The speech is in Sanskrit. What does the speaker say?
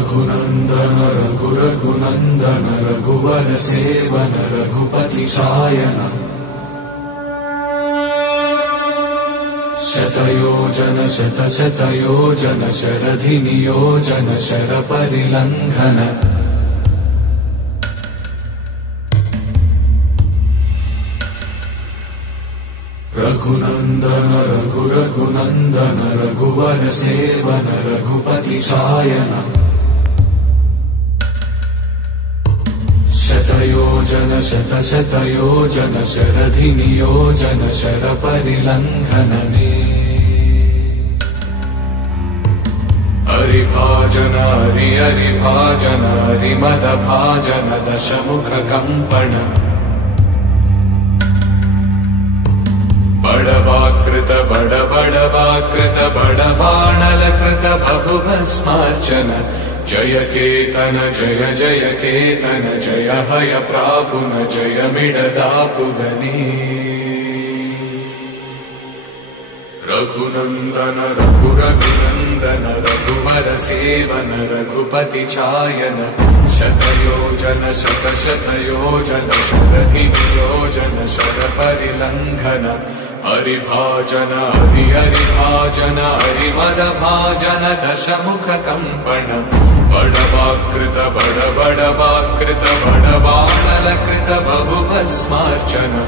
रघुनंदन रघुरघुनंदन रघुवर सेवन रघुपति शायन शतयोजन शतशतयोजन शरधि नियोजन शर परिलंघन रघुनंदन रघुरघुनंदन रघुवर सेवन रघुपति शायन शतयोजन शतशतयोजन शरधि नियोजन शर परिलंघन हरिभाजन हरिभाजन हरिमद भाजन दशमुख कंपन बड़वाकृत बड़वाकृत बड़बाणलकृत बहुभस्मार्चन जय केतन जय जय केतन जय हय प्रापुन जय मिडदापुगनी रघुनंदन रघुरघुनंदन रघुवर सेवन रघुपति चायन शतयोजन शतशतयोजन शरधि नियोजन शर परिलंघन हरिभाजन हरिभाजन हरिमद भाजन दशमुख कंपन बड़वाकृत बड़वाकृत बड़बाणलकृत बहुभस्मार्चन